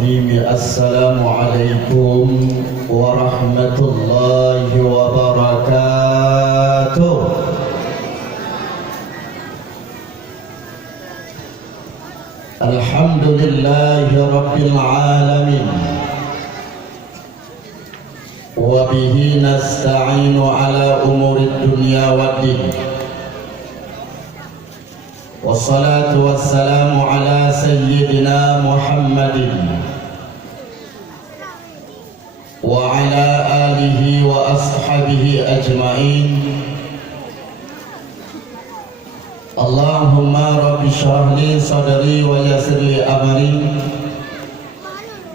الرحيم. السلام عليكم ورحمة الله وبركاته. الحمد لله رب العالمين، وبه نستعين على أمور الدنيا والدين، والصلاة والسلام على سيدنا محمد وعلى آله وأصحابه أجمعين. اللهم رب اشرح لي صدري ويسر لي أمري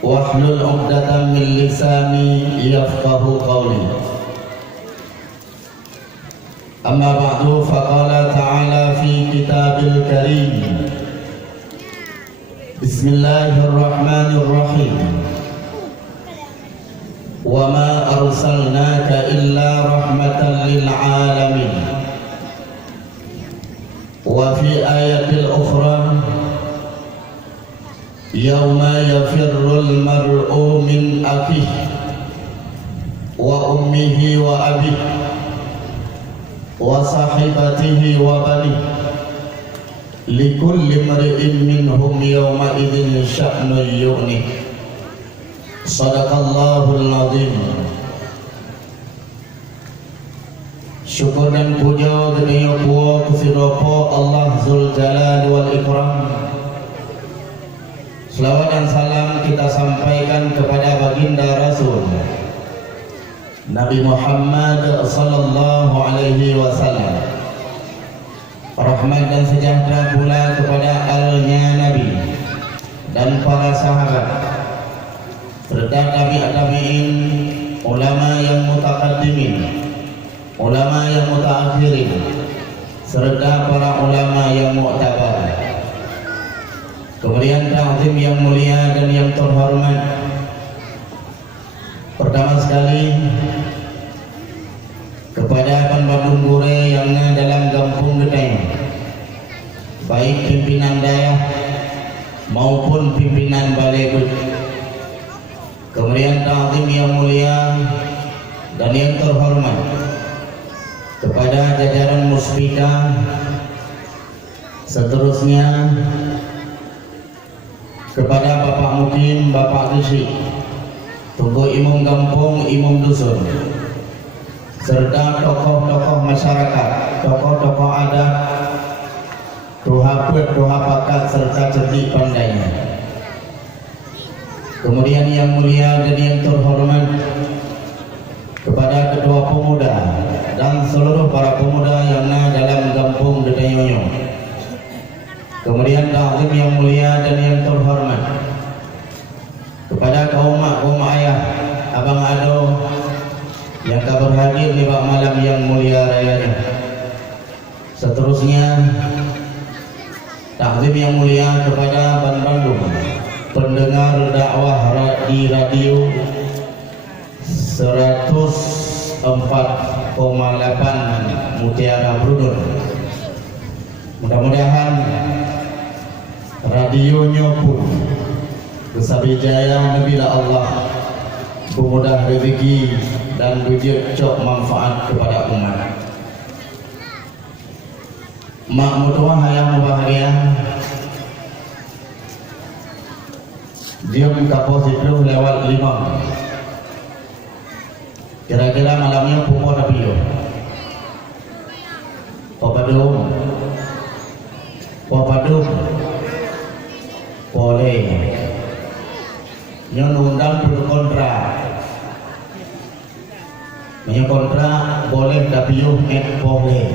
واحلل عقدة من لساني يفقه قولي. أما بعد، فقال تعالى في كتاب الكريم: بسم الله الرحمن الرحيم، وما أرسلناك إلا رحمة للعالمين. وفي آية الأخرى: يوم يفر المرء من أخيه وأمه وأبيه وصاحبته وبنيه لكل امرئ منهم يومئذ شأن يغنيه. صدق الله العظيم. Syukur dan puja kepada Allah Kusirapa Allah Zul Jalal wal Ikram. Selawat dan salam kita sampaikan kepada baginda Rasul Nabi Muhammad sallallahu alaihi wasallam. Rahmat dan sejahtera pula kepada alnya Nabi dan para sahabat serta tabi'in, ulama yang mutaqaddimin, ulama yang mutaakhirin, serta para ulama yang mu'tabar. Kemudian ta'zim yang mulia dan yang terhormat, pertama sekali kepada Panbabun Gure yang dalam kampung Gedeng, baik pimpinan daerah maupun pimpinan balai bud. Kemudian ta'zim yang mulia dan yang terhormat kepada jajaran Muspika, seterusnya kepada Bapak Mukim, Bapak Kisi, Tunggu Imam Kampung, Imam Dusun, serta tokoh-tokoh masyarakat, tokoh-tokoh adat, doha put, doha pakat, serta cerdik pandainya. Kemudian yang mulia dan yang terhormat kepada ketua pemuda dan seluruh para pemuda yang ada dalam kampung Dedayoyo. Kemudian ta'zim yang mulia dan yang terhormat kepada kaum mak, kaum ayah, abang ado yang tak berhadir di malam yang mulia raya. Seterusnya ta'zim yang mulia kepada Bandung, pendengar dakwah di radio 104,8 Mutiara Brunei. Mudah-mudahan radionya pun Besabijaya Nabila Allah pemudah rezeki dan wujud cok manfaat kepada umat. Mak mutuah yang bahagia, diam kapositif lewat 5. Kira-kira malamnya pukul tapi yo Papadum boleh nyon undang berkontrak kontrak boleh tapi yo boleh,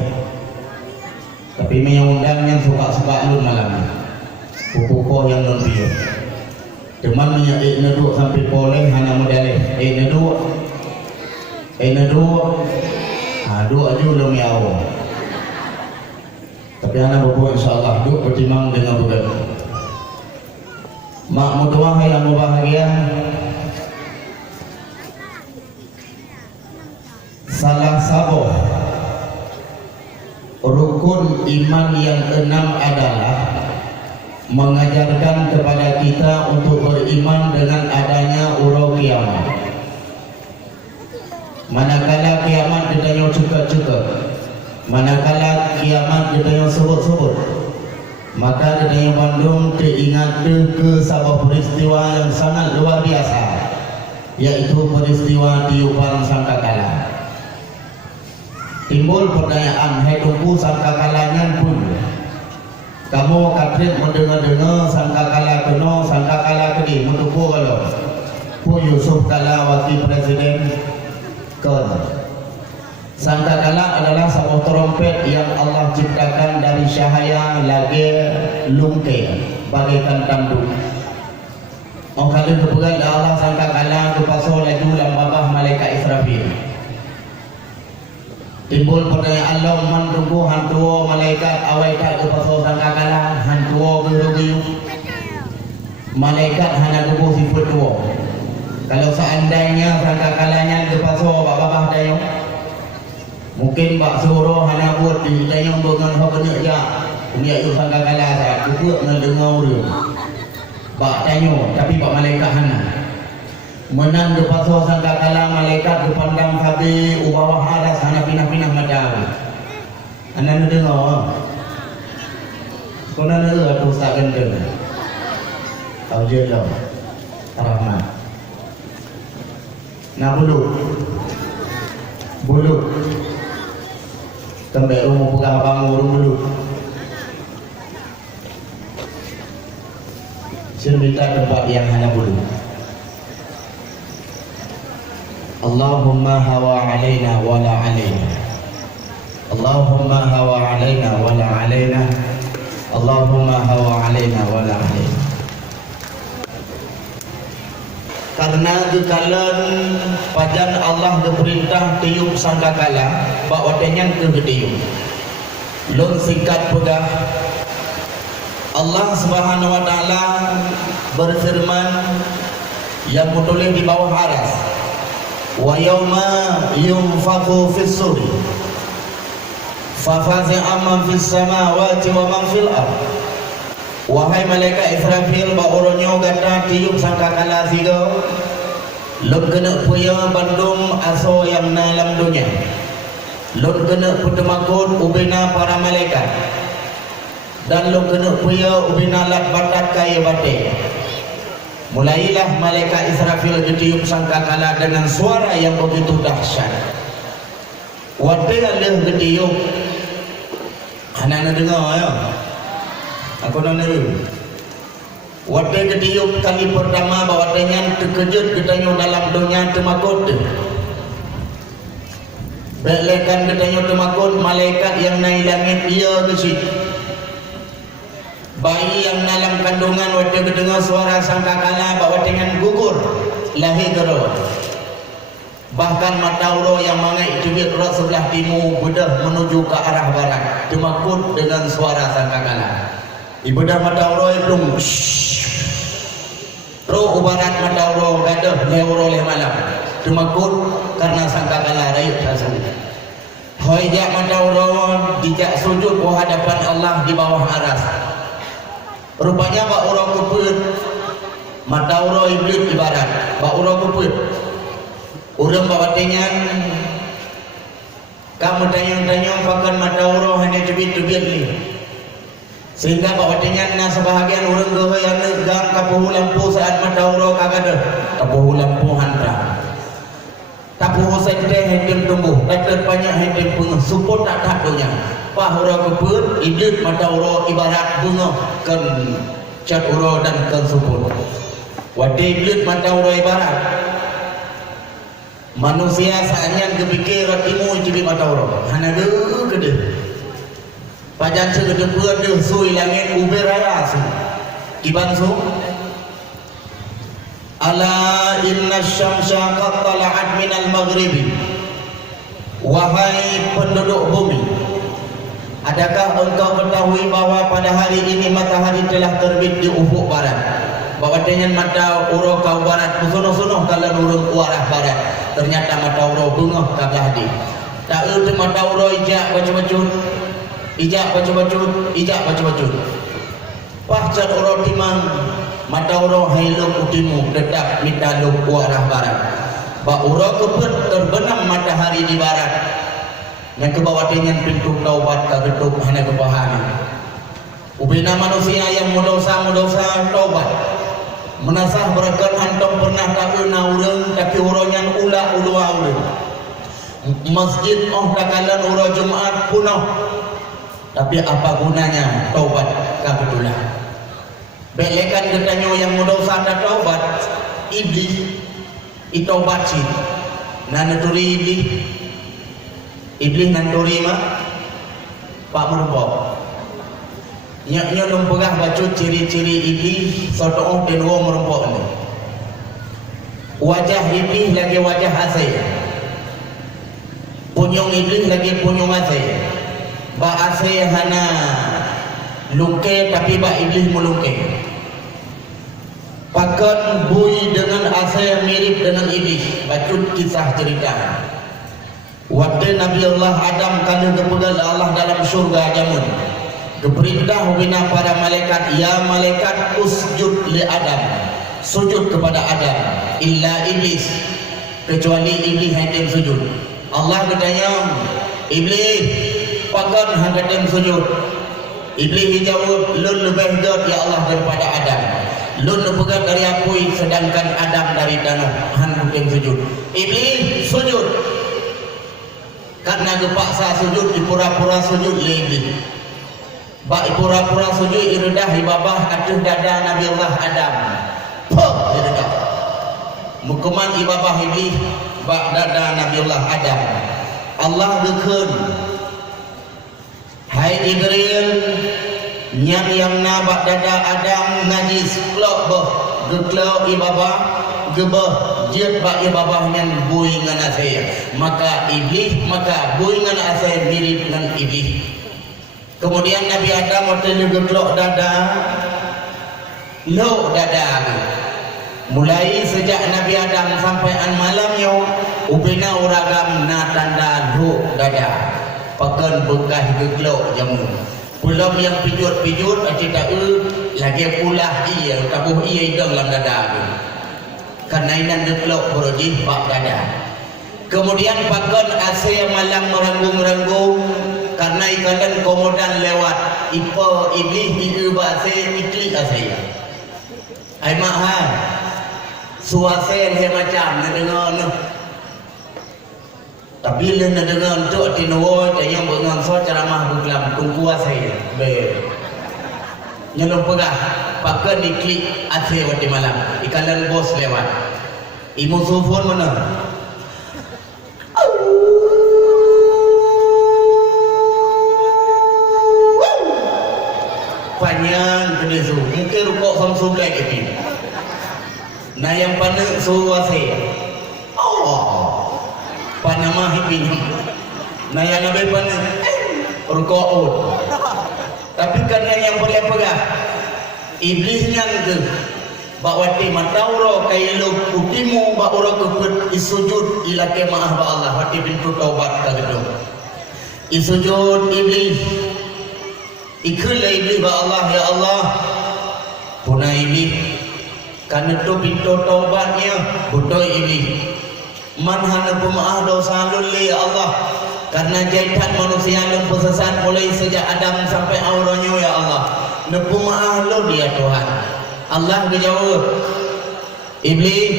tapi undang yang suka-suka lu malam pukul yang non bio cuman neduk sampai boleh hanya modaleh neduk dua aja belum yau. Tapi anak bapak insyaAllah duk bertimbang dengan begitu. Mak mutuah yang berbahagia, salah satu rukun iman yang 6 adalah mengajarkan kepada kita untuk beriman dengan adanya urau kiamat. Manakala kiamat ditanya cukup-cukup, manakala kiamat ditanya sebut-sebut, maka ditanya Bandung teringat ke sebuah peristiwa yang sangat luar biasa, yaitu peristiwa tiupan sangkakala. Timbul pertanyaan, hai tunggu sangkakalanya pun kamu katrit mendengar-dengar sangkakala kena, sangkakala kedi mentupu kalau Pu Yusuf kala wakil presiden kan. Sangkakala adalah sebuah trompet yang Allah ciptakan dari cahaya lagi lungke bagaikan tanduk. Orang kali kepegang Allah sangkakala kepasal laju dalam babah malaikat Israfil. Timbul pertanyaan Allah mendunggu hantu malaikat awal tak kepasal sangkakala hantu geru-geru. Malaikat hanya kebu sifat dua. Kalau seandainya sangkakalanya kepasal babah dayo, mungkin bak suruh hanya buat di dayo dengan hak kena ya. Ini ayu sangkakala saya kebu ngedengar dia. Bak tanyo tapi bak malaikat hana. Menang ke pasal sangkakala malaikat dipandang habis ubawah adas hana pinah-pinah macam. Anda dengar? Kena dengar tu tak gendeng. Tahu je lah. Rahmat. Nak bulu. Kembali rumah pegang bangun bulu. Cerita tempat yang hanya bulu. Allahumma hawa alaina wala alaina. Allahumma hawa alaina wala alaina. Allahumma hawa alaina wala alaina. Karena gekalan pajan Allah berperintah tiup sangkakala bahawa tenyan ke tiup. Lun singkat pegang Allah Subhanahu wa taala berfirman yang tertulis di bawah aras. Wa yauma yunfakhu fis suri fa fazi'a man fis samawati wa man fil ardh. Wahai malaikat Israfil bauronyo gata tiup sangkakala tiga. Lun kena puya bandung aso yang dalam dunia. Lun kena putemakun ubina para malaikat. Dan lun kena puya ubina lat batat kaya batik. Mulailah malaikat Israfil ditiup sangkakala dengan suara yang begitu dahsyat. Wadai alih ditiup. Anak-anak dengar ya. Aku nak nanya. Wadai ditiup kali pertama bahawa dengan terkejut ketanya dalam dunia temakut. Belekan ketanya temakut malaikat yang naik langit dia ke situ. Bayi yang dalam kandungan waktu mendengar suara sangkakala bahawa dengan gugur lahir gerah. Bahkan matauro yang mengaik cubit roh sebelah timur bedah menuju ke arah barat temakut dengan suara sangkakala. Ibadah matauro itu roh ubarat matauro gadah leuro le malam temakut karena sangkakala rayut tasawuf. Hoijak matauro dijak sujud ke hadapan Allah di bawah aras. Rupanya bak urang keput mata urang iblis ibarat bak urang keput urang bawa tenyan kamu tanyang-tanyang pakan mata urang hanya cubit-cubit ni sehingga bawa tenyan na sebahagian urang gehe yang negang kapuh lampu saat mata urang kagada kapuh lampu hantar tapuh sente hendim tumbuh dapat banyak hendim bunga support tak taknya pah urang keput iblis mata urang ibarat bunga kan cat urang dan kan support wadai iblis mata urang ibarat manusia saatnya kepikir timu cibi mata urang hana gede pajan segede pun dia sui langit uber raya su kiban su ala inna syamsa qad tala'at minal maghribi. Wahai penduduk bumi, adakah engkau ketahui bahwa pada hari ini matahari telah terbit di ufuk barat? Bahwa dengan mata urang kau barat sunuh-sunuh kalau urang ke arah barat, ternyata mata urang bengah ke belahdi. Tak erti mata urang ijak baca-bacut, ijak baca-bacut, ijak baca-bacut. Pahcat uro timang mata uro hailuk utimu tetap mitaluk ke arah barat. Ba uro kepet terbenam matahari di barat. Yang ke bawah dengan pintu taubat kagetuk hanya kepahami. Ubina manusia yang mudosa taubat. Menasah berakan antum pernah tak urang tapi uronyan ula urang. Masjid takalan uro Jumat punuh. Tapi apa gunanya taubat kagetulah. Belekan getanyo yang mudosa tak taubat iblis itaubat sih. Nanaturi iblis nanduri mah Pak merumpok nyaknya lumpegah baca ciri-ciri iblis sotoh dan dua merumpok ni. Wajah iblis lagi wajah asai, punyung iblis lagi punyung asai. Ba asai hana lungke tapi ba iblis melungke. Pakan bui dengan asai mirip dengan iblis. Bacut kisah cerita waktu Nabi Allah Adam kalau kepegal Allah dalam surga jamun keperintah bina para malaikat, ya malaikat usjud li Adam, sujud kepada Adam, illa iblis, kecuali iblis yang sujud. Allah bertanya, iblis pakan hang sujud. Iblis jawab, lun lebih god ya Allah daripada Adam, lun lebih dari apui sedangkan Adam dari tanah, hang mungkin sujud. Iblis sujud karena kepaksa sujud di pura-pura sujud lebih. Bak pura-pura sujud iredah ibabah aduh dada Nabi Allah Adam. Puh iredah. Mukuman ibabah iblis bak dada Nabi Allah Adam. Allah dekun. Hai Jibril, nyam yang nabak dada Adam najis klok boh. Geklok ibabah gebah jiat bak ibabah yang bui dengan asai. Maka iblis maka bui dengan asai mirip dengan iblis. Kemudian Nabi Adam waktu geklok dada lo dada. Mulai sejak Nabi Adam sampai an malam yo ubina uragam na tanda lo dada. Pakan bekas geklok jamu. Pulau yang pijut-pijut tidak lagi pula iya tabuh iya dalam dada tu. Karena inan geklok berjih pak dada. Kemudian pakan asai malam meranggung-ranggung karena ikalan komodan lewat ipa iblis di bahasa ikli asai. Ai mahal. Suasana dia macam nak dengar no. Tapi le nak dengar untuk tinwo yang bengang so ceramah buklam tunggu asai be. Nyelom pegah pakai diklik asai waktu malam ikalan bos lewat. Imu sufun mana? Panjang kedai su mungkin rukuk Samsung black ini. Nah yang pandai suasai. Oh, panama hippie. Nah yang lebih pandai rukuk out. Tapi karena yang boleh pegah iblisnya ke bakwati matauro kailu utimu bauro kepet isujud ila kemaah ba Allah wati pintu taubat kagedong. Isujud iblis ikul iblis ba Allah ya Allah punai iblis karena tu pintu taubatnya butuh iblis manhana pemaaf dosa lulli ya Allah karena jahitan manusia yang pesesat mulai sejak Adam sampai auronyo ya Allah nepu maaf lo dia Tuhan. Allah berjawab iblis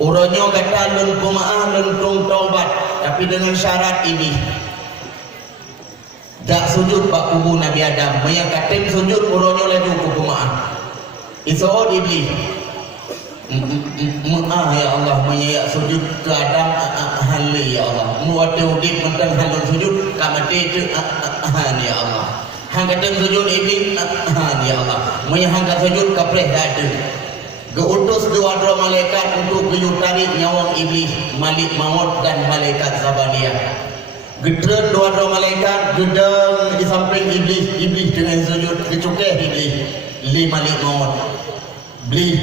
uronyo kata lun pemaaf lun tung taubat tapi dengan syarat iblis tak sujud pak kubu Nabi Adam. Maya katim sujud uronyo laju kubu maaf. Isod iblis. Ya Allah maya sujud ke Adam hali ya Allah. Muwati udip mentang halun sujud kamati itu ya Allah. Hang katim sujud iblis ya Allah. Maya hang sujud kapreh dadu. Geutus dua malaikat untuk tarik nyawang iblis, Malik Maut dan malaikat Zabaniyah. Gedeng dua malaikat gedeng di samping iblis dengan sujud kecukeh iblis li Malik Maut iblis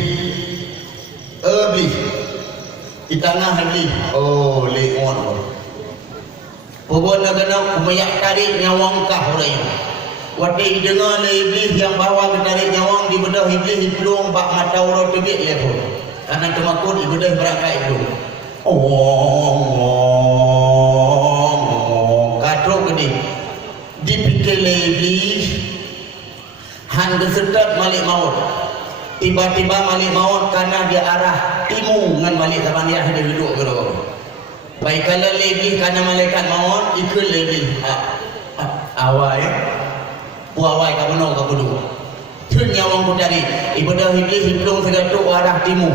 di tengah iblis oh li Maut pebon nak kena umayak tarik nyawang kah orang Waktu dengar iblis yang bawa ke tarik nyawang di bedah iblis hiplung bak mata urut tebik dia pun. Karena kemakut ibadah berangkat itu. Katrok gede. Dipikir iblis han kesetat malik maut. Tiba-tiba malik maut karena dia arah timur dengan malik zaman dia duduk ke dalam. Baik kalau iblis karena malaikat maut ikut iblis. Awal puawai ka benar ka kudu. Tun nyawang kudari ibadah iblis hiplung segatuk arah timur.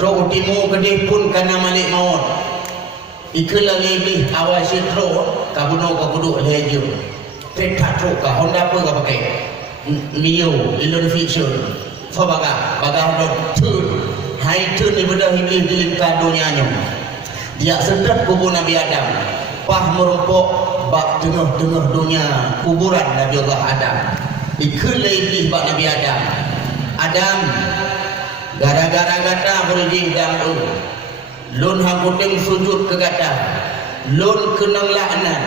Terus timur kedih pun karena malik maut. Ikulah iblis awal syitro ka benar ka kudu leju. Kereta truk ka Honda apa ka pakai? Mio, Elon Fiction. So baga Honda tun. Hai tun ibadah iblis di lingkar dunianya. Dia sedap kubur Nabi Adam. Pah merumpuk bak tengah-tengah dunia kuburan Nabi Allah Adam. Ikulah iblis bak Nabi Adam. Adam gara-gara gata berjing dan lun hangkuting sujud ke gata, lun kenang laknat,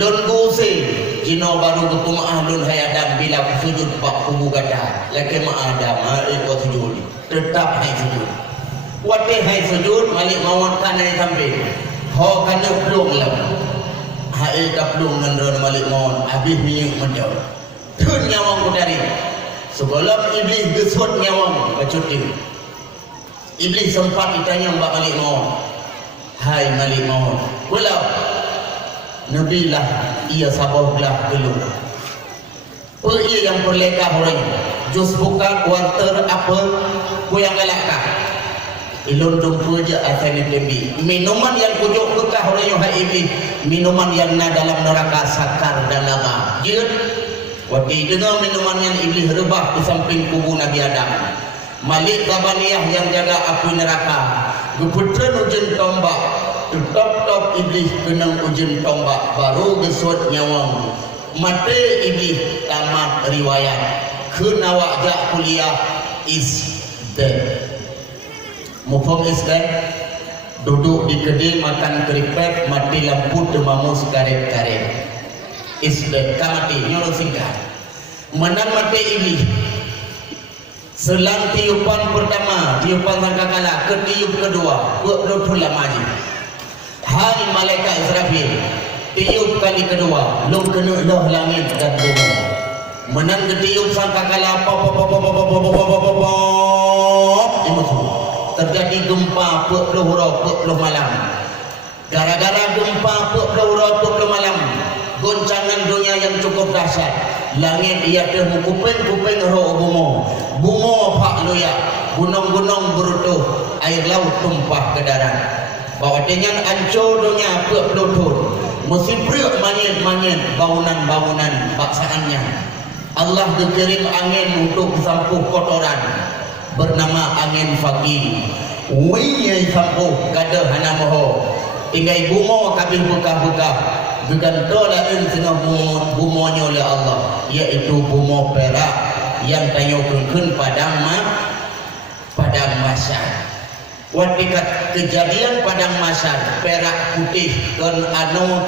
lun gusing jino baru kepumaah lun hai Adam bila sujud bak kubu gata. Laki ma Adam ikut sujud tetap hai sujud. Wate hai sujud malik mawat kanai sampai ho kana pelung lam. Hai kaplung nandron malik maut habis minyak menjauh. Tun nyawang kudari. Sebelum iblis gesut nyawang bacuti. Iblis sempat ditanya mbak malik maut. Hai malik maut. Walau nabilah ia sabah belah dulu. Ia yang perlekah orang. Jus buka kuarter apa ku yang galakah. Ilun dumpu je asalnya tembi. Minuman yang kujuk bekah orang yang hai iblis. Minuman yang na dalam neraka sakar dan lama. Jid. Waktu dengar minuman yang iblis rebah di samping kubu Nabi Adam. Malik Gabaniyah yang jaga api neraka. Geputan ujian tombak. Top iblis kena ujian tombak. Baru gesut nyawang. Mati iblis tamat riwayat. Kena wajak kuliah is dead. Mufam iskan duduk di kedai makan keripik mati lampu demamus karet-karet isbek kamati nyolong singkat menang mati iblis selang tiupan pertama tiupan sangkakala ketiup kedua berutul lamaji hai malaikat Israfil tiup kali kedua long kena loh langit dan bumi menang ketiup sangkakala terjadi gempa pukul malam. Gara-gara gempa pukul malam, goncangan dunia yang cukup dahsyat. Langit ia temu kuping roh bumo pak loya, gunung-gunung berutuh, air laut tumpah ke darat. Bahawa dengan ancur dunia pukul mesti berat manyen bangunan baksaannya. Allah berkirim angin untuk sampuh kotoran. Bernama angin faqih. Wiyai sampuh gada hana moho. Tinggai bumo kabih buka-buka. Gegantola in tengah bumonya oleh Allah. Iaitu bumo perak yang tanyokun padang masyar. Watikat kejadian padang masyar perak putih kan tano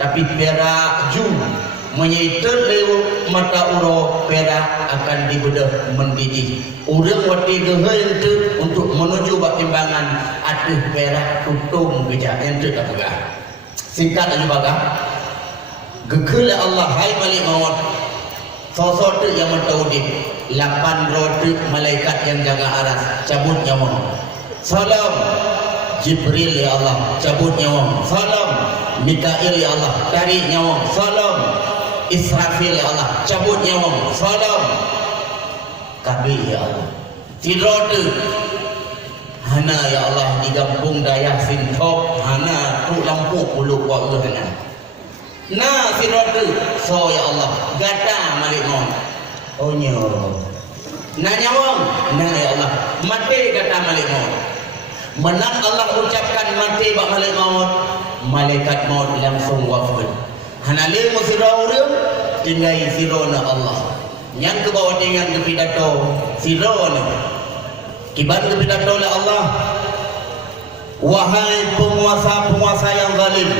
tapi perak jum menyaitan lewat mata uro perak akan dibedah mendidih. Urang wati gehe itu untuk menuju bak timbangan atuh perak tutung gejak ente tak pegah. Singkat aja baga. Gegel Allah hai malik maut. Sosok tu yang mentaudik 8 roti malaikat yang jaga aras cabut nyawa. Salam Jibril ya Allah cabut nyawa. Salam Mikail ya Allah tarik nyawa. Salam Israfil ya Allah cabut nyawa. Salam Kabil ya Allah Tidrotu hana ya Allah di kampung dayah sintop hana tu lampu puluh waktu hana na Tidrotu so ya Allah gata malik maut oh nyo na nyawang na ya Allah mati gata malik maut menang Allah ucapkan mati bak malik maut malaikat maut langsung wafat hana limu siraurim tinggai sirona Allah yang ke bawah dengan kepidato Fir'aun kibat kepidato oleh Allah wahai penguasa yang zalim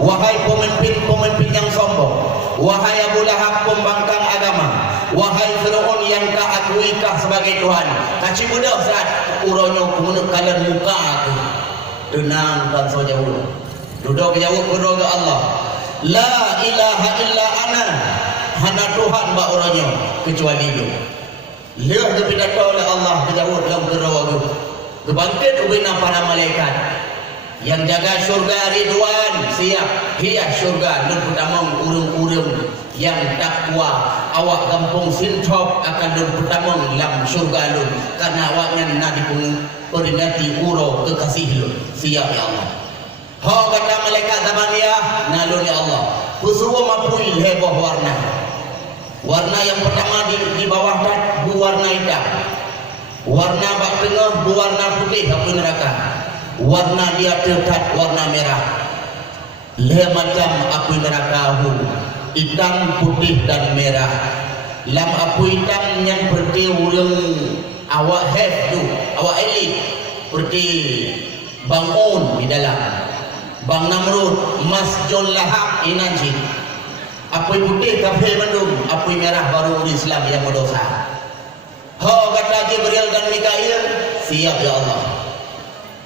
wahai pemimpin-pemimpin yang sombong, wahai Abu Lahab pembangkang agama, wahai Fir'aun yang tak akui kah sebagai Tuhan. Kaci mudah saat uronyo kalian muka aku tenang dan so jauh duduk jauh berdoa ke Allah, la ilaha illa ana, hana Tuhan bak uronyo kecuali dia. Lihat kepidato oleh Allah kejauh dalam kerawagu kebangkit ubina para malaikat yang jaga syurga Ridwan siap hias syurga dan pertama urung-urung yang takwa awak kampung Sintop akan dan pertama dalam syurga lu karena awaknya nak diperingati uro kekasih lu siap ya Allah. Ha kata malaikat Zabaniyah nalun ya Allah pusuwa mapui heboh warna yang pertama di bawah tat berwarna hitam, warna bak tengah berwarna putih api neraka, warna di atas tat warna merah. Le macam api neraka hitam, putih dan merah. Lam api hitam yang seperti urang awak have tu, awak elit seperti Bang On di dalam, Bang Namrud, Mas John Lahab inanji. Api putih kafir mendung, api merah baru Islam yang berdosa. Ha kata Jibril dan Mikail, siap ya Allah.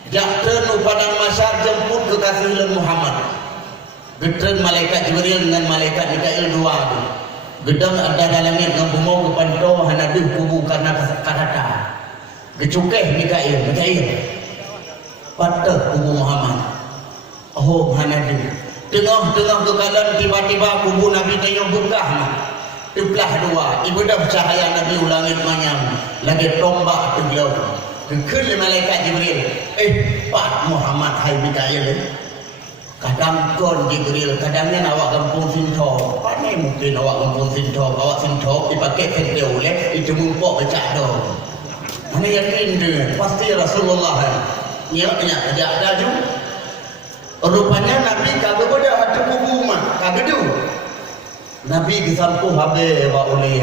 Jakten padang masyar jemput kekasih Muhammad. Gedeng malaikat Jibril dengan malaikat Mikail dua tu. Gedeng ada dalam langit dengan bumau kepanto hana duh kubu karena karata. Gecukeh Mikail patah kubu Muhammad. Oh hana duh. Tengah-tengah kekalan tiba-tiba kubu Nabi tengok buka Teplah dua ibadah cahaya Nabi ulangit manyam lagi tombak teglau kekil malaikat Jibril Pak Muhammad hai Mikail kadang kon Jibril kadangnya awak kampung Sintop pandai mungkin awak kampung Sintop awak Sintop dipakai kente oleh itu mumpuk becak dong mana yakin dia pasti Rasulullah nyaknya ajak daju. Rupanya Nabi kagak pada ada kubu mah kagak tu. Nabi kesampuh abe ba oleh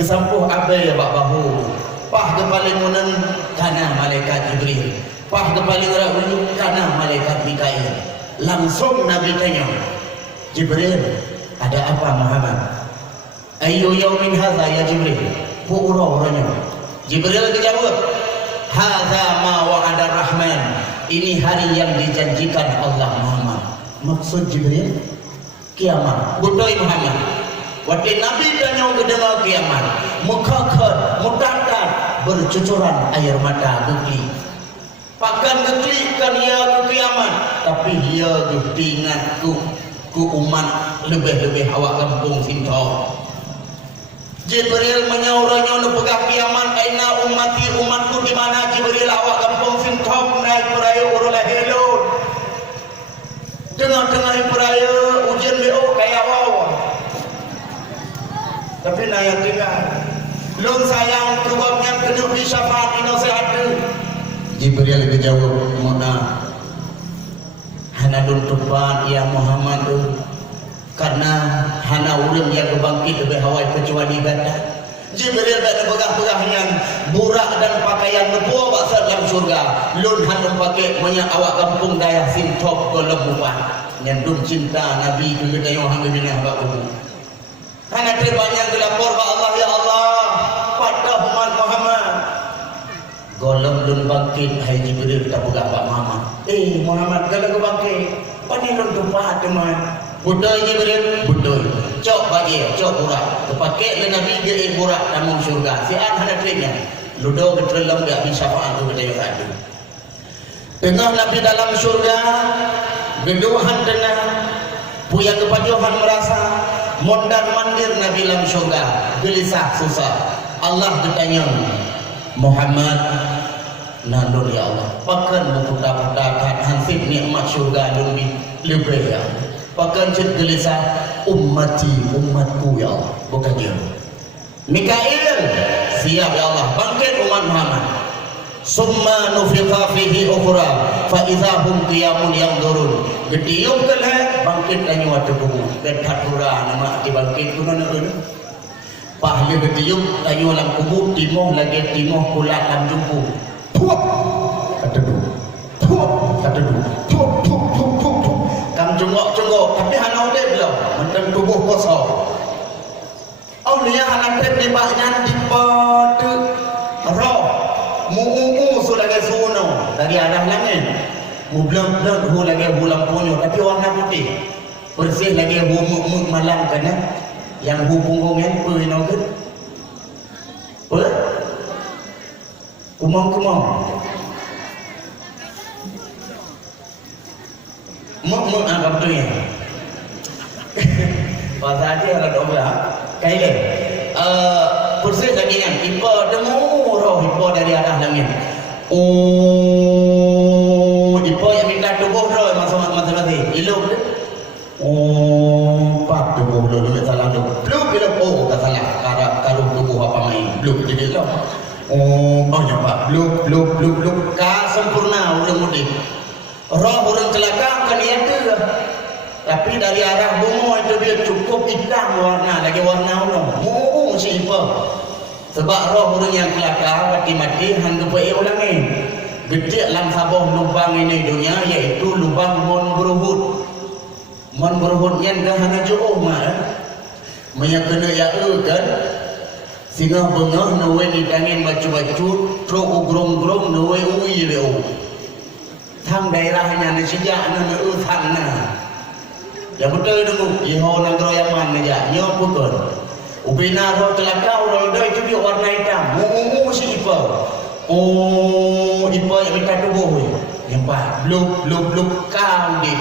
kesampuh abe ba bahu. Pah ke paling munan kana malaikat Jibril. Pah ke paling rawi kana malaikat Mikail. Langsung Nabi tanya, Jibril, ada apa Muhammad? Ayu yaumin hadza ya Jibril? Pu urang-urangnya. Jibril dijawab, hadza ma wa'ada Rahman. Ini hari yang dijanjikan Allah Muhammad. Maksud Jibril kiamat. Budoi Muhammad. Waktu Nabi tanya kedengar kiamat, mukakar, mutakat, bercucuran air mata gekli. Pakan gekli kan ia ke kiamat, tapi ia diingat ku umat lebih-lebih awak kampung Sintop. Jibril menyauranya untuk pegah kiamat, aina umatku di mana Jibril awak kampung Sintop naik peraya urulah helon. Tengah-tengah peraya ujian BO kayak wow. Tapi naik tinggal. Lung sayang kebabnya kena di syafaat ini sehat. Jibril dijawab mana? Hana dun tupan ya Muhammad tu. Karena hana urang yang kebangkit lebih hawai kecuali ganda. Jibril tak ada pegah-pegah yang burak dan pakaian lebuah baksa dalam surga. Lun hanum pakai banyak awak kampung daya Sintop ke lebuhan. Yang dun cinta Nabi ke gedayong hangga minah baku. Hana terbanyak gelapor ba Allah ya Allah. Patah umat Muhammad. Golem lun bangkit hai Jibril tak pegah Pak Muhammad. Muhammad kalau ke bangkit. Pani lun tempat teman. Budoi Jibril, budoi. Cok bagi, cok burak. Kepakai le Nabi dia burak dalam syurga. Si an hana triknya. Ludo ketrelam dia bisa syafaat tu kita yang ada. Tengah Nabi dalam syurga, geduhan tenang. Puya kepajuhan merasa mondar mandir Nabi dalam syurga, gelisah susah. Allah bertanya, Muhammad, nandul ya Allah. Pakan berputar-putarkan hansip nikmat syurga lebih ya. Pakan cek gelisah umatku ya Allah. Bukan dia. Mikail siap ya Allah bangkit umat Muhammad. Summa nufiqa fihi ukhra fa idza hum qiyamun yanzurun. Gediung kelah bangkit tanyo atu buku. Dekat pura nama dibangkit kuna nak. Pahli gediung tanyo lam kubur timoh lagi timoh pula lam jumpu. Puak kata du. Puak kata du. Puak kam jungok so lagi sono dari arah langit. Mublak-blak hu lagi bulan punyo tapi warna putih. Bersih lagi hu muk malam kan yang hu punggung yang apa you know ke? Apa? Kumang-kumang. Muk apa betul ya? Pasal dia ada orang kaya. Bersih lagi kan ipa demu roh ipa dari arah langit. Ipa yang minta tubuh roh masa-masa ilmu tu. Pak tubuh roh dulu salah tu. Belum bila tak salah karuh tubuh apa main. Belum jadi lah. Banyak pak. Belum ka sempurna orang mudik. Roh orang celaka kan dia tu. Tapi dari arah bunga itu dia cukup hitam warna, lagi warna orang. Si ipa. Sebab roh orang yang kelakar mati-mati hang kepai ulang ni. Gede lang sabah lubang ini dunia iaitu lubang mon berhut. Mon berhut yang dah hana jauh mah. Maya kena ya kan. Singa bengah nawe ni tangin bacu-bacu, tro ugrong-grong nawe ui leu. Thang daerahnya ni sejak na thang na. Ya betul dulu, Iho Negara Yaman aja, nyo pukul. Ubina roh celaka orang itu dia warna hitam. Si Ipa. Ipa yang minta tubuh. Nampak, bluk kau deh.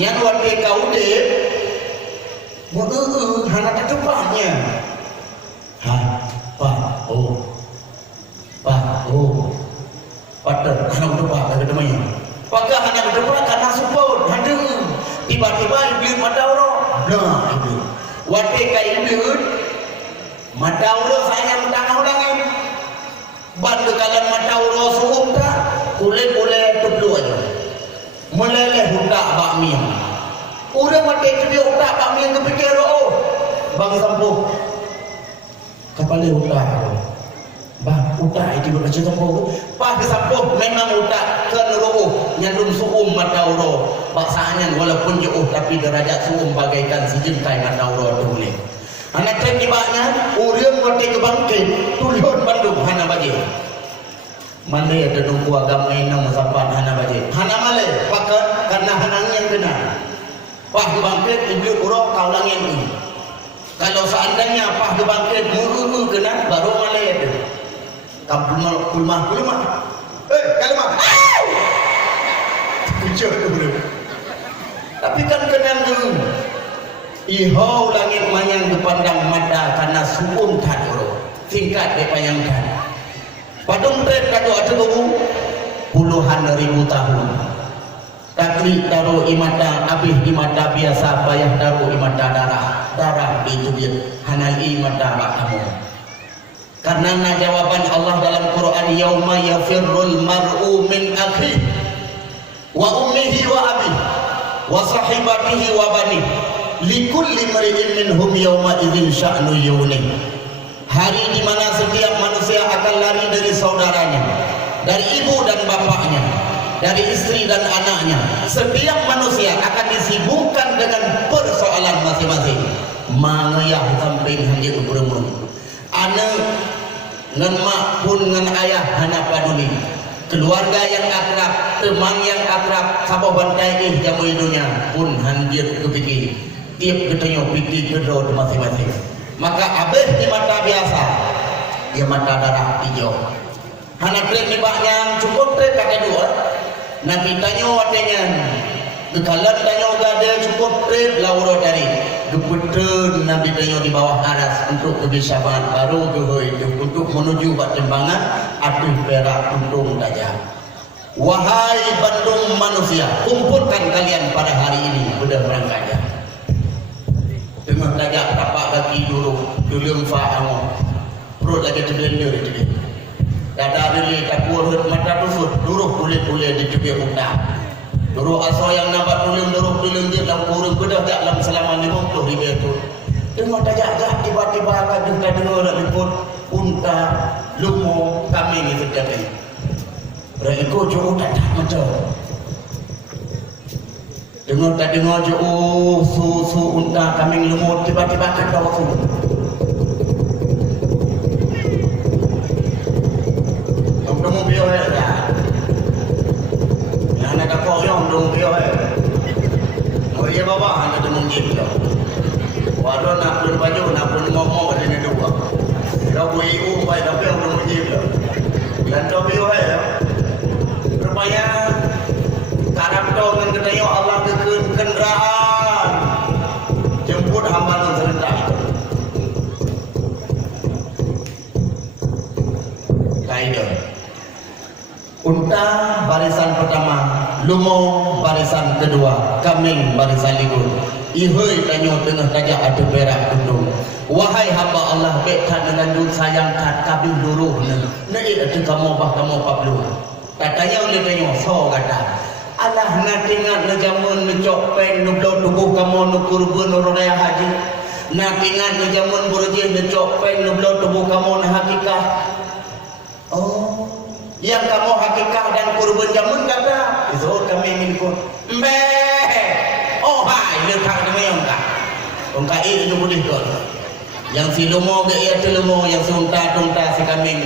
Nyan waktu kau deh. Hana tak tempatnya. Patut, hana berdebat kata temannya. Pakai hana berdebat karena support, hana. Tiba-tiba iblis mata orang. Nah, iblis. Waktu kau iblis, mata orang saya mentang orang ni. Bantu kalian mata orang suhum tak? Kulit-kulit tu dulu aja. Meleleh hutak bakmi. Orang mati tu dia hutak bakmi yang kepikir bang sampuh. Kepala hutak. Bah, utak itu baca sampo. Pas sampo memang utak ke roh nyandung suum mata uro. Baksanya walaupun jauh tapi derajat suum bagaikan sejengkai mata uro tu boleh. Anak tren tibanya urang mati kebangkit tulion Bandung hana baje. Male ada nunggu agama ina musapan hana baje. Hana male pakat karena hanang yang benar. Pas kebangkit iblis uro kau langit ni. Kalau seandainya pas kebangkit muru kena baru male ada. Kulmah. Kalmah. Kecil tu. Tapi kan kenal dulu. Ihau langit mayang dipandang mata karena suum tak dulu. Tingkat dipayangkan. Padung red kado ada puluhan ribu tahun. Takli taruh imata, abih imata biasa, bayah taruh imata darah itu dia. Hanai imata kamu. Karena jawaban Allah dalam Quran yauma yafirrul mar'u min akhi wa ummihi wa abihi wa sahibatihi wa bani likulli mar'in minhum yauma idzin sya'nu yughni. Hari di mana setiap manusia akan lari dari saudaranya, dari ibu dan bapaknya, dari istri dan anaknya. Setiap manusia akan disibukkan dengan persoalan masing-masing. Mangayah sampai hanya berumur. Anak ngan mak pun ngan ayah hana paduli. Keluarga yang akrab, teman yang akrab, sabah bantai jamu dunia pun hancur kepikir. Tiap ketanya pikir kedua masing-masing. Maka abis di mata biasa, dia mata darah hijau. Hana klik ni baknya cukup klik kata dua. Nabi tanya watenya, kekalan tanya gada cukup klik lauro dari. Keputusan Nabi tanya di bawah aras untuk kebiasaan baru itu untuk menuju pertimbangan atuh perak untung saja. Wahai Bandung manusia, kumpulkan kalian pada hari ini sudah berangkatnya. Tengah tajak tapak kaki dulu faham. Perut lagi terblender itu. Dada dili kapur mata tusuk, duruk kulit-kulit di tepi utang. Duruk asal yang nampak tulim dia dalam kurung kedah dalam selama 50 ribu itu. Tengok tajak tiba-tiba akan kita dengar liput unta, lumo, kami ni setiap hari. Rekor jauh tak macam. Dengar jauh su unta, kami lumo tiba-tiba akan bawa su. Kamu biar ya. berbaju nak pun ngomong kat sini dua. Kau boleh baik tapi orang mujib lah. Dan kau boleh rupanya karena kau dengan ketanya Allah ke kenderaan jemput hamba dan serentak itu. Kaidah. Unta barisan pertama, lumau barisan kedua, kambing barisan ligur. Ihoi tanyo tengah kajak ada berak gunung. Wahai hamba Allah, bekkan dengan dun sayang kat kabin duruh na itu kamu paplu. Katanya oleh tanyo so kata. Allah nak ingat na jamun na cokpen nu tubuh kamu nu kurban nu raya haji. Nak ingat na jamun burujih na cokpen nu tubuh kamu na hakikah. Oh, yang kamu hakikah dan kurban jamun kata. Izhor kami ingin ikut. Oh hai, dia tak nama yang tak. Orang itu boleh kau. Yang si lomo ke ia tu lomo, yang si unta si kambing.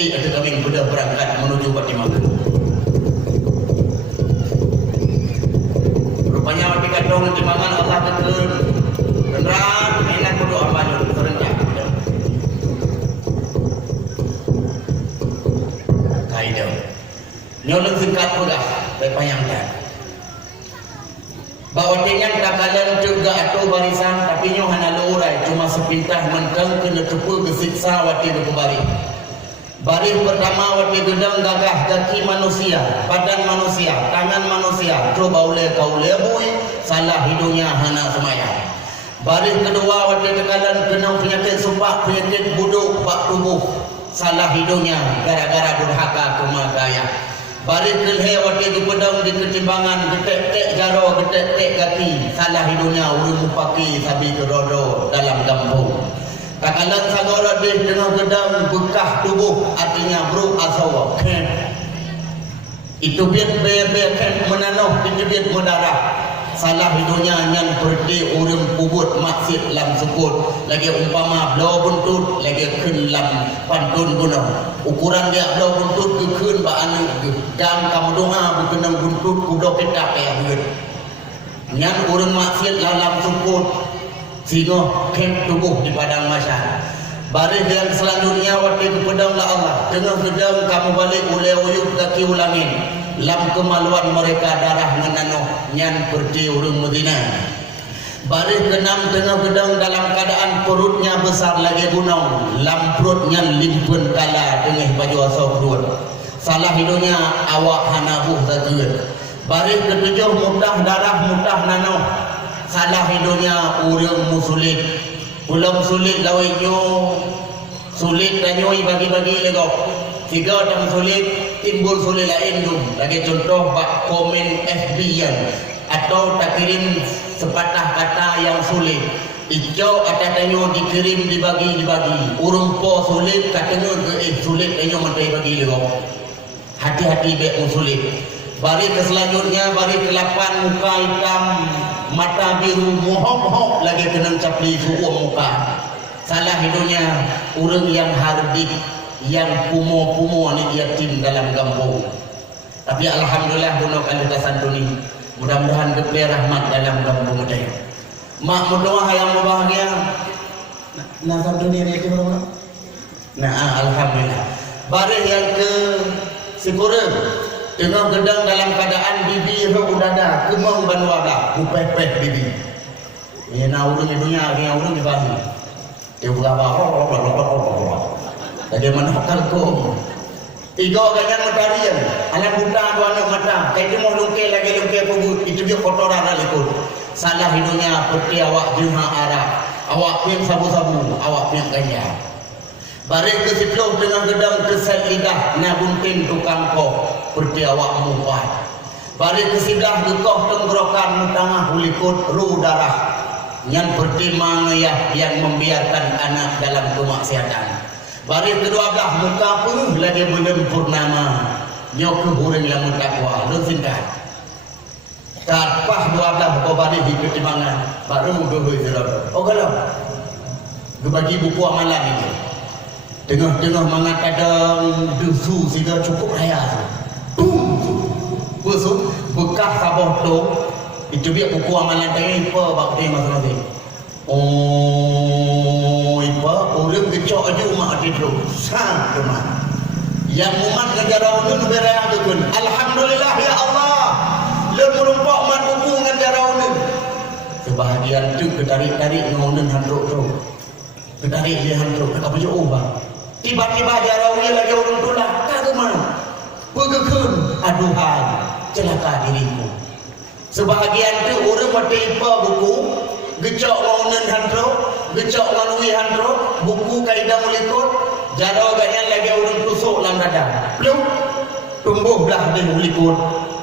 Itu kambing sudah berangkat menuju Batimah. Rupanya waktu kadang di mangan Allah kekun. Beneran enak berdoa banyak serentak. Kaidah. Nyolong singkat sudah, saya payangkan. Bahawa dengan kakalan juga atau barisan tapi nyo hana lurai cuma sepintah mentang kena tepu kesiksa wati berkebari. Baris pertama wati gedang gagah kaki manusia, badan manusia, tangan manusia, coba oleh kau lebui salah hidungnya hana semaya. Baris kedua wati kakalan kena penyakit sumpah, penyakit buduk pak tubuh, salah hidungnya gara-gara durhaka kemakaya. Baris kelhe waktu itu pedang di ketimbangan getek-tek jaro, getek-tek kaki, salah hidungnya urun mupaki sabi kerodo dalam kampung. Kakalan sagora di tengah gedang bekah tubuh artinya bro asawa. Itu biar ken menanoh, itu biar mendarah. Salah hidungnya nyan perdi urun pubut maksud lam sukut. Lagi umpama belau buntut, lagi ken lam pantun gunung. Ukuran dia belau buntut kekun ba anu dan kamu doa bukenang buntut kudo petak kayak begitu. Nyan urun maksud lam sukut. Sehingga ken tubuh di padang masyar. Baris yang selanjutnya waktu itu pedanglah Allah. Tengah gedang kamu balik ulai uyuk kaki ulangin. Lam kemaluan mereka darah menanoh nyan pergi urung Madinah. Baris keenam tengah gedang dalam keadaan perutnya besar lagi gunung. Lam perut nyan limpun kala tengah baju asal perut. Salah hidungnya awak hanabuh zagut. Baris ketujuh mutah darah mutah nanoh. Salah hidungnya urung musulit. Ulang sulit lawainya sulit tanyoi bagi-bagi lego. Tiga orang sulit timbul sulit lain tu. Lagi contoh bak komen FB yang atau tak kirim sepatah kata yang sulit. Ijau atau tanyo dikirim dibagi. Urung po sulit katanya ke sulit tanyo mantai bagi lego. Hati-hati bek sulit. Bari ke selanjutnya bari ke-8 muka hitam, mata biru, mohok-mohok lagi kena capli suku muka. Salah hidungnya urang yang hardik, yang pumo-pumo ni yatim dalam kampung. Tapi alhamdulillah bunuh kalitasan dunia. Mudah-mudahan kepli rahmat dalam kampung kita. Mak berdoa yang berbahagia. Nasab dunia ni itu berapa? Nah, alhamdulillah. Bari yang ke Sikurang. Tengah gedang dalam keadaan bibi roh udada, kemang banwada, upeh-peh bibi. Ini na urung hidungnya, ini urung dibagi. Dia berapa? Bagaimana kalkum? Tiga ganyan matarian, anak buta dua anak mata. Kayak mau lungke lagi lungke kubut, itu dia kotoran alikut. Salah hidungnya peti awak jumha arah, awak pun sabu-sabu, awak pun ganyan. Barik ke sepuluh dengan gedang kesel lidah, nabuntin tukang kok. Perti awak mumpai. Barik kesidah gekoh tenggorokan tengah ulikut ru darah. Yang pertimang yang membiarkan anak dalam kemaksiatan. Barik kedua belah muka pun lagi menempurnama. Nyok kehuring yang mutakwa. Lu singkat. Tarpah dua belah barik di pertimbangan. Baru gehui selama. Oh kalau. Gebagi buku amalan itu. Tengah-tengah mengatakan dusu sehingga cukup raya. Bekas sabah tu itu dia buku amalan tanya apa bakti masing-masing. Oh, ipa orang kecok aja mak tidur. Sang teman. Yang umat negara ulun beraya tukun. Alhamdulillah ya Allah. Lemurumpak mat buku negara ulun. Sebahagian tu ketarik-tarik ngulun handuk tu. Ketarik dia handuk tak apa je ubah. Tiba-tiba jarau dia lagi orang tolak. Tak mana? Pegekun aduhai celaka diriku. Sebahagian tu orang mati ipa buku. Gecok ngulun handuk, gecok nganui handuk, buku kaidah mulikut. Jarau ganyan lagi orang tusuk dalam dada. Pluk. Tumbuhlah dia mulikut.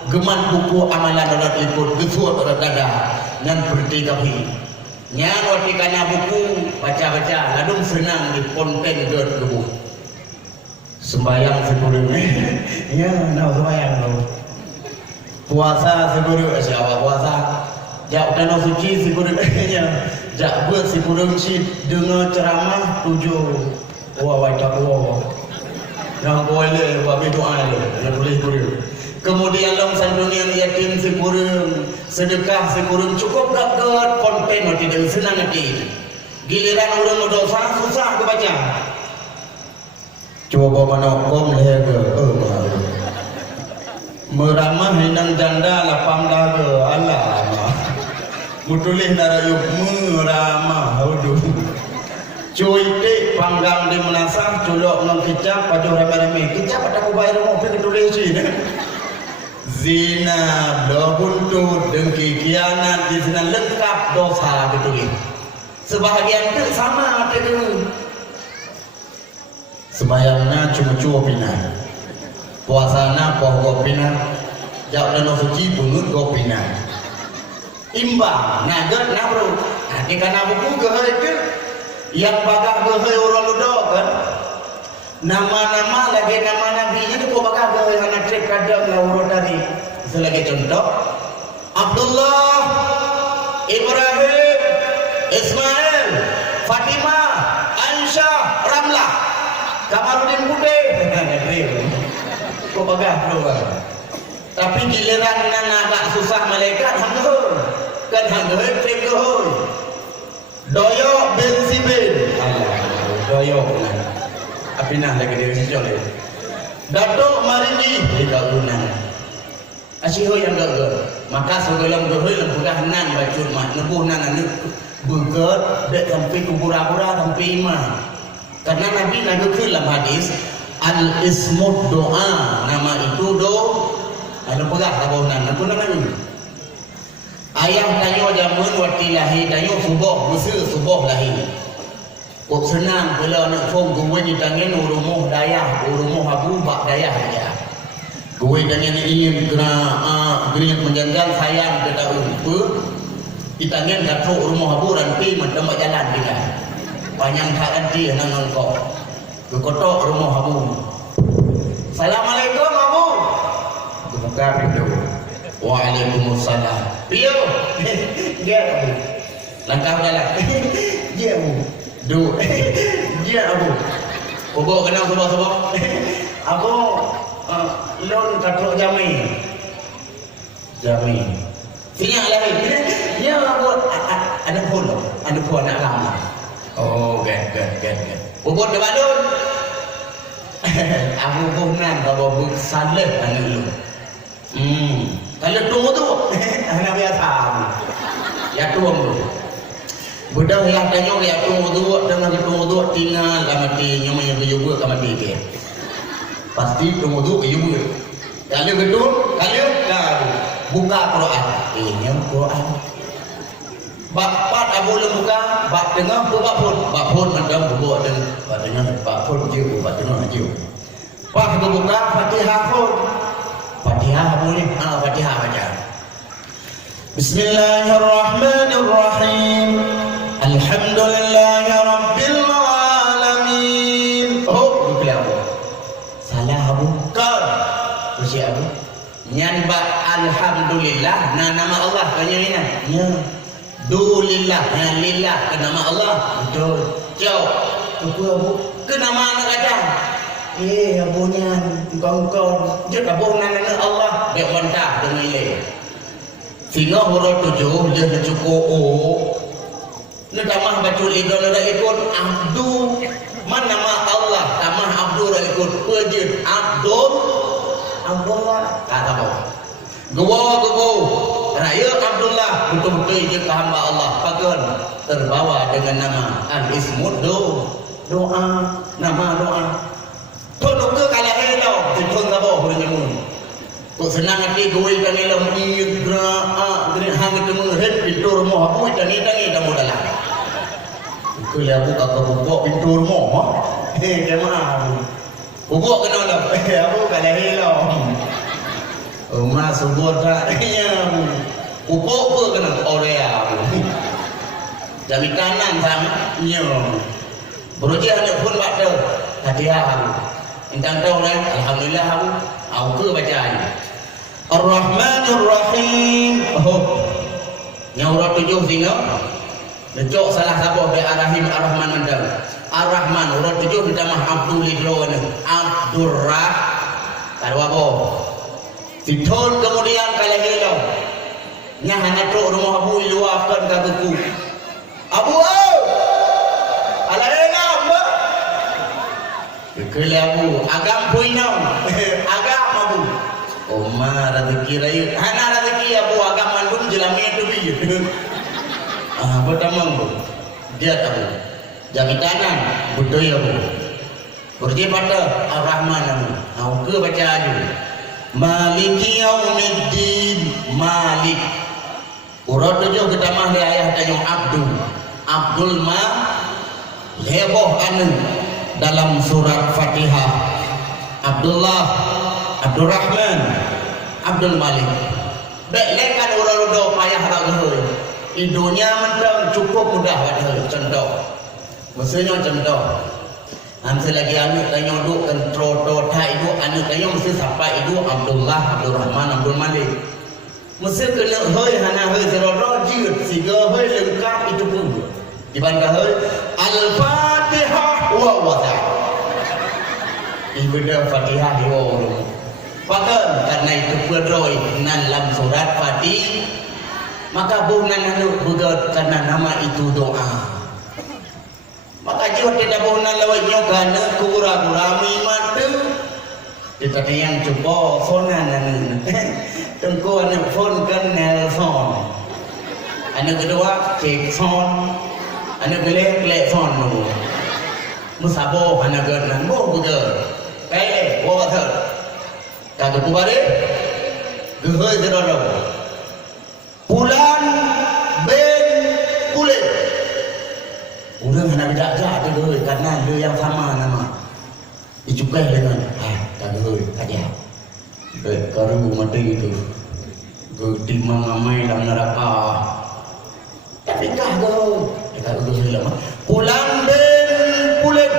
Geman buku amalan orang ikut gesuat orang dada. Dan bertigapi. Nyan waktu kana buku baca-baca ladung senang di konten gerd gebu. Sembayang sekurang ya nak sembayang tu. Puasa sekurang siapa puasa? Jak tanah suci sekurang nya. Jak buat sekurang si dengar ceramah 7 wawai tak wawa. Yang boleh babi doa le, yang boleh kurang. Kemudian dalam sandunia yatim sekurang, sedekah sekurang cukup tak ke konten tidak senang hati. Giliran orang berdosa susah ke baca. Coba mana kom leher ke? Meramah hinang janda lapang daga Allah. Mutulih darayuk meramah hudu. Cuitik panggang di menasah culok nang kicap pajuh rame-rame. Kicap ada ku bayar mau pergi tulis sini. Zina, berbuntut, dengki, kianat, di sana lengkap dosa betul. Sebahagian itu sama tu. Sembayangnya cuma pina, puasana poh pina, jauh dan suci bunut pina. Imbang, naget nabru. Nanti karena buku gehai itu, yang bagah gehai orang ludok kan. Nama-nama lagi nama nabinya tu kau bakal gaya anak trek kadang lauro tadi. Selagi contoh Abdullah, Ibrahim, Ismail, Fatimah, Aisyah, Ramlah, Kamaluddin Bude. Kau bakal keluar. Tapi giliran nana agak susah malaikat hanggur. Kan hanggur trek gehoi. Doyok bin Sibin. Allah, doyok. Apinah lagi dia sejoleh. Datuk Marindi dekat gunang. Asyik yang gagal. Maka segala gagal lembulah nan bacun mat nebuh nan anu begat dek sampai kubura-bura sampai imam. Karena Nabi lagi dalam hadis al ismud doa, nama itu anu pegah kabau nan anu nan. Ayah tanya jamun waktu lahir tanya subuh besar subuh lahir. Kok senang kalau nak fong gue di tangan urumuh dayah, urumuh abu bak dayah aja. Gue tangan ingin kena gerian menjangan sayang ke tahu apa. Di tangan datuk urumuh abu ranti macam jalan dia. Panjang tak ranti nang engkau. Ke kotok urumuh abu. Assalamualaikum abu. Buka pintu. Waalaikumsalam. Pio. Dia. Langkah jalan. Dia abu. Duh, dia abu. Bobo kenal sebab-sebab. Abu, lon katrok jami. Jami. Sinyak lagi. Ya abu, ada pun anak lama. Oh, get. Bobo debat lon. Abu buhnan bawa saleh anu lu. Kalau tunggu tu, anak biasa. Ya tunggu. Budak yang tanya dia tunggu dua dengan tunggu dua tinggal mati nyamanya kejubu mati ke. Pasti tunggu dua kejubu. Kalau betul, kalau buka Quran. Ini Quran. Bapak abu buka, bak tengah buka pun mandam buka dan bak tengah bak pun jiu, bak tengah jiu. Pak buka Fatihah pun. Fatihah boleh, Fatihah baca. Bismillahirrahmanirrahim. Alhamdulillahi Rabbil Alamin. Oh, bukan abu. Salah abu. Kau. Usia abu. Nyanba Alhamdulillah. Nama Allah tanya ini. Ya. Dulillah. Lillah. Ke nama Allah. Betul. Jauh. Apa abu? Ke nama anak kadang. Abunya. Kau. Dia abu nama Allah. Dia mentah. Dia nilai. Sehingga huruf 7 dia cukup Ni tamah bacul idol dah ikut Abdul. Man nama Allah tamah Abdul dah ikut pejit Abdul. Abdullah kata apa? Gewo raya Abdullah betul-betul je ke hamba Allah. Pakan terbawa dengan nama Al-Ismud doa nama doa. Tolong ke kalau hello tolong apa dengan mu. Kok senang hati gue dan hello igra gini hang ketemu hen pintu rumah aku dan ni dah modal lah. Kau lihat buka buka pintu rumah. Kemana? Buka kena lah. Aku kalau hello. Mas subur tak nya. Upok ke kena Korea. Jami kanan sama nya. Beruji hanya pun bakal hadiah aku. Intang tahu lah alhamdulillah aku ke bacaan. Ar-Rahmanir Rahim. Oh. Nyaura 7 singa. Lecok salah siapa be Ar-Rahim Ar-Rahman mandang. Ar-Rahman urut 7 ditambah Abdul Lidro ni. Abdurrah. Karo apa? Titol kemudian kalau hilau. Nya hanya truk rumah Abu luafkan ke buku. Abu ala hilau apa? Kalau Abu agam puinau. Agam Abu. Omar rezeki raya. Hana rezeki Abu agam mandum jelami tu bi. Pertama dia Abu. Jami kanan betul Abu. Berjaya pada Ar-Rahman Abu. Aku ke baca aja. Maliki yaumiddin. Malik urut 7 kita mah dia ayah tanya Abdul ma heboh anu dalam surat Fatihah. Abdullah, Abdurrahman, Abdul Malik. Baik lekan urut payah tak gehoi. Di dunia mentang cukup mudah pada contoh. Maksudnya contoh. Nanti lagi anu tanya duk kontrol thai duk anu tanya mesti sampai itu Abdullah, Abdurrahman, Abdul Malik. Mesti kena hoi hana hoi zero jid siga hoi lengkap itu pun. Dibandang hoi Al-Fatihah wa wasa. Ibadah Fatihah yo. Pakai karena itu berdoa dalam surat Fatih. Maka bukan anu bukan karena nama itu doa. Maka jauh tidak boleh lawatnya kerana kura-kura mata. Kita yang cuba fonan anu. Tengku anu phone kan nelson. Anu kedua cek phone. Anu kelek phone tu. Musabo anu kerana mo bukan. Kaya bawa ter. Kata kubare. Gehoi terlalu. Bulan ben kulit. Orang hendak beda-beda tu gehoi karena dia yang sama nama. Dicukai dengan tak gehoi aja. Karu mati itu. Timang amai dalam neraka. Tapi kah gehoi. Dekat gehoi lama. Pulang ben kulit.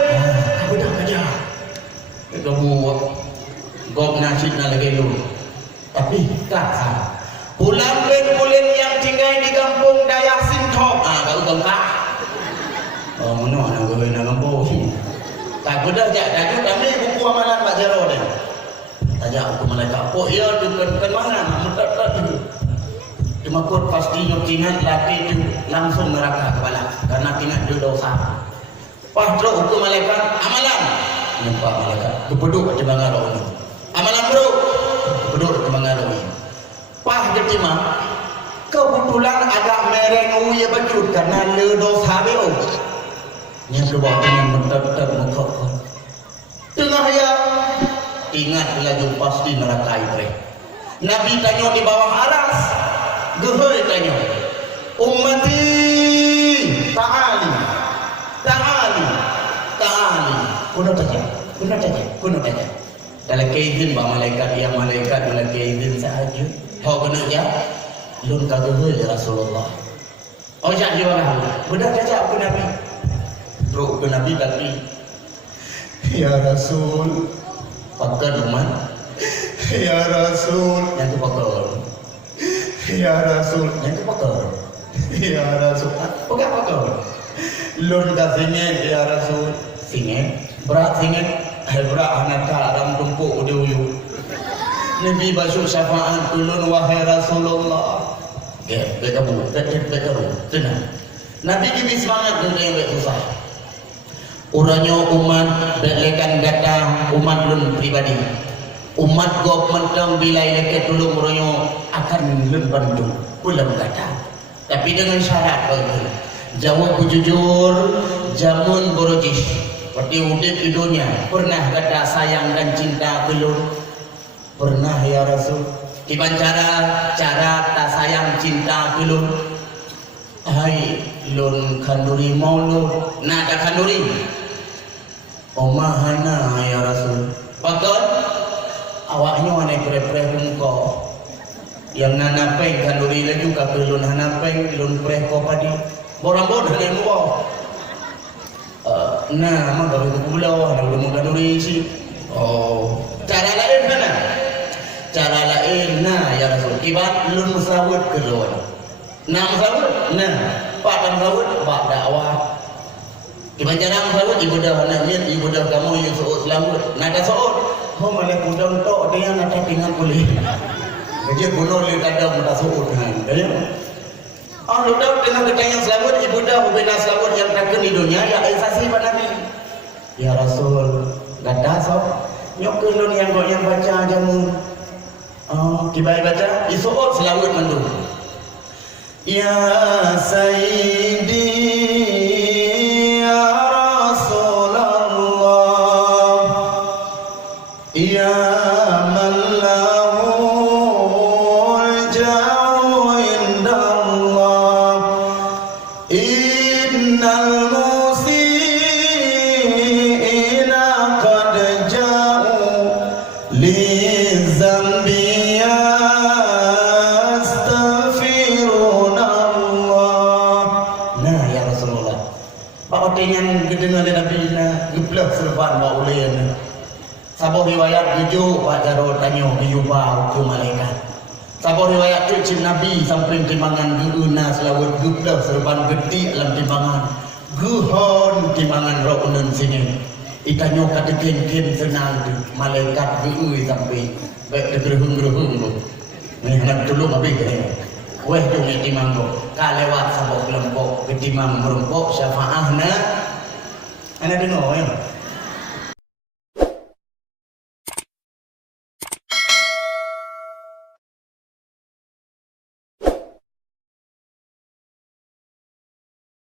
Beda aja. Kamu gop nasib nak lagi lu. Tapi kah pulang ben kulit yang tinggal di kampung Dayak Sintop. Kau tahu tak? Oh, mana nak gawai nak kampung? Tak bedah jak dah kami buku amalan Pak Jaro ni. Tajak buku malaikat. Pok ya tu kan mana? Mentak-tak tu. Cuma kau pasti nyotingan latih tu langsung neraka kepala karena tingat dia dosa. Pas terus hukum malaikat amalan. Nampak malaikat. Duduk di bangarau ni. Amalan bro. Duduk di bangarau ni. Pas dia timah. Kebetulan agak mereng uya bajut karena le dosa beo. Yang kedua dengan mentak-tak muka kau. Tengah ya. Ingat lagi pasti neraka itu. Nabi tanya di bawah aras. Gehoi tanya. Ummati ta'ali. Ta'ali. Ta'ali. Kuno tanya. Dalam keizin bah malaikat yang malaikat dalam keizin sahaja. Kau kena ya. Lun kata gehoi Rasulullah. Oh jak dia orang. Benar saja aku Nabi. Terus ke Nabi kata, ya Rasul, pakai rumah. Ya Rasul, yang tu pakai. Ya Rasul, yang tu pakai. Ya Rasul, pakai. Lord dah singin, ya Rasul, singin, berat singin, berat anak dalam tumpuk udah. Nabi basuh syafaat tulun wahai Rasulullah. Ya, mereka tenang. Nabi gibi semangat dengan yang baik susah. Orangnya umat berlekan datang umat lun pribadi. Umat gop mentang bila lekat tolong orangnya akan lun bantu pulang datang. Tapi dengan syarat bagi jawab jujur, jamun borojis. Seperti udip di dunia pernah kata sayang dan cinta ke lun? Pernah ya Rasul. Gimana cara tak sayang cinta ke lun? Hai lun kanduri mau lun nak tak kanduri omahana ya Rasul pakon awaknya ane pre-pre muka yang nanapeng kanduri lagi juga ke lun hanapeng lun pre ko padi borang-borang dari muka nah mah kalau ke pulau ada lun kanduri si oh cara lain mana cara lain nah ya Rasul kibat lun musawat ke lun nah musawat nah pak dan musawat pak dakwah gimana cara musawat ibu dah nak niat ibu dah kamu yang suut selawat nak dah suut oh malah kudang tok dia nak tinggal boleh kerja bunuh dia tak ada mudah suut kan oh dah dengan ketanya selawat ibu dah bina selawat yang takkan di dunia ya isasi pada Nabi ya Rasul gada sok nyok kelun yang baca jamu oh kibai baca isuut selawat mandu Ya Sayyidi Ya Rasulullah Ya man lahul ja'u indallah Innal musi'ina qad ja'u li zambiya yang kedengar Nabi na geblek serban wa ulian sabah riwayat tujuh Pak Jarod tanya diubah ke malaikat sabah riwayat tu Nabi samping timbangan geuna selawat geblek serban gede dalam timbangan guhon timbangan raunan sini ikanyo kata ken senang tu malaikat geui sampai baik gerehung ni nak tolong habis ni weh tu ni timang ko kalewat sabok kelompok ketimang merumpok syafaahna ana dengar ya